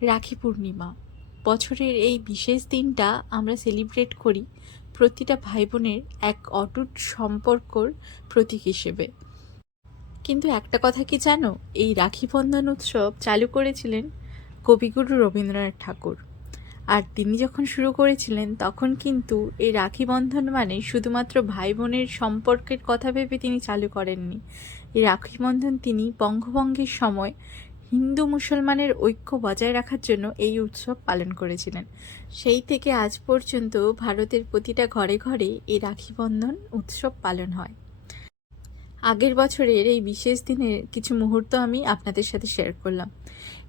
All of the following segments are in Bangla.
রাখি পূর্ণিমা বছরের এই বিশেষ দিনটা আমরা সেলিব্রেট করি প্রতিটা ভাই বোনের এক অটুট সম্পর্কর প্রতীক হিসেবে। কিন্তু একটা কথা কি জানো, এই রাখি বন্ধন উৎসব চালু করেছিলেন কবিগুরু রবীন্দ্রনাথ ঠাকুর। আর তিনি যখন শুরু করেছিলেন তখন কিন্তু এই রাখি বন্ধন মানে শুধুমাত্র ভাই বোনের সম্পর্কের কথা ভেবে তিনি চালু করেননি। এই রাখি বন্ধন তিনি বঙ্গভঙ্গের সময় হিন্দু মুসলমানের ঐক্য বজায় রাখার জন্য এই উৎসব পালন করেছিলেন। সেই থেকে আজ পর্যন্ত ভারতের প্রতিটা ঘরে ঘরে এই রাখি বন্ধন উৎসব পালন হয়। আগের বছরের এই বিশেষ দিনের কিছু মুহূর্ত আমি আপনাদের সাথে শেয়ার করলাম।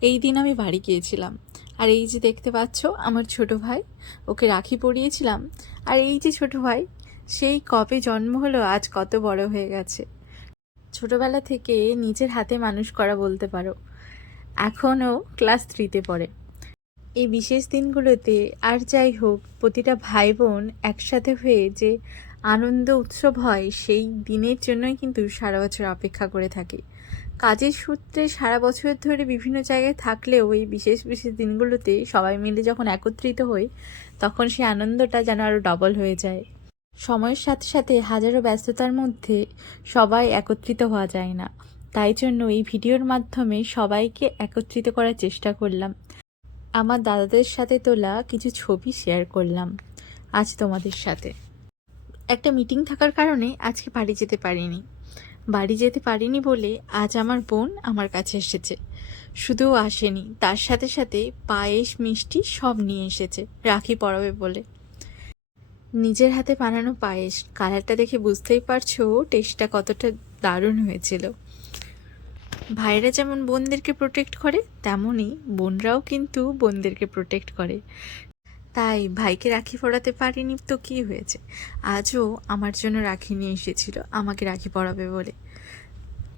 এই দিন আমি বাড়ি গিয়েছিলাম, আর এই যে দেখতে পাচ্ছ আমার ছোট ভাই, ওকে রাখি পরিয়েছিলাম। আর এই যে ছোট ভাই, সেই কবে জন্ম হলো আজ কত বড় হয়ে গেছে। ছোটবেলা থেকে নিজের হাতে মানুষ করা বলতে পারো, এখনও ক্লাস 3তে পড়ে। এই বিশেষ দিনগুলোতে আর যাই হোক, প্রতিটা ভাই বোন একসাথে হয়ে যে আনন্দ উৎসব হয় সেই দিনের জন্যই কিন্তু সারা বছর অপেক্ষা করে থাকি। কাজের সূত্রে সারা বছর ধরে বিভিন্ন জায়গায় থাকলেও এই বিশেষ বিশেষ দিনগুলোতে সবাই মিলে যখন একত্রিত হই তখন সেই আনন্দটা যেন আরও ডবল হয়ে যায়। সময়ের সাথে সাথে হাজারো ব্যস্ততার মধ্যে সবাই একত্রিত হওয়া যায় না, তাই জন্য এই ভিডিওর মাধ্যমে সবাইকে একত্রিত করার চেষ্টা করলাম। আমার দাদাদের সাথে তোলা কিছু ছবি শেয়ার করলাম আজ তোমাদের সাথে। একটা মিটিং থাকার কারণে আজকে বাড়ি যেতে পারিনি বলে আজ আমার বোন আমার কাছে এসেছে। শুধু আসেনি, তার সাথে সাথে পায়েস মিষ্টি সব নিয়ে এসেছে রাখি পরাবে বলে। নিজের হাতে বানানো পায়েস, কালারটা দেখে বুঝতেই পারছো টেস্টটা কতটা দারুণ হয়েছিল। ভাইরা যেমন বোনদেরকে প্রোটেক্ট করে, তেমনই বোনরাও কিন্তু বোনদেরকে প্রোটেক্ট করে। তাই ভাইকে রাখি পরাতে পারিনি তো কি হয়েছে, আজও আমার জন্য রাখি নিয়ে এসেছিল আমাকে রাখি পরাবে বলে।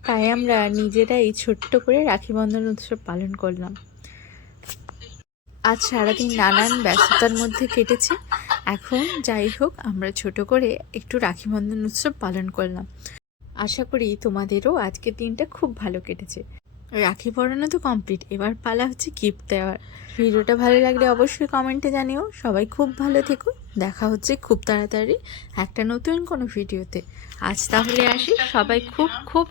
তাই আমরা নিজেরাই ছোট্ট করে রাখি বন্ধন উৎসব পালন করলাম। আজ সারাদিন নানান ব্যস্ততার মধ্যে কেটেছে। এখন যাই হোক, আমরা ছোট করে একটু রাখি বন্ধন উৎসব পালন করলাম। আশা করি তোমাদেরও আজকের দিনটা খুব ভালো কেটেছে। রাখি পরানো তো কমপ্লিট, এবার পালা হচ্ছে গিফট দেওয়ার। ভিডিওটা ভালো লাগলে অবশ্যই কমেন্টে জানিও। সবাই খুব ভালো থেকো, দেখা হচ্ছে খুব তাড়াতাড়ি একটা নতুন কোনো ভিডিওতে। আজ তাহলে আসি, সবাই খুব খুব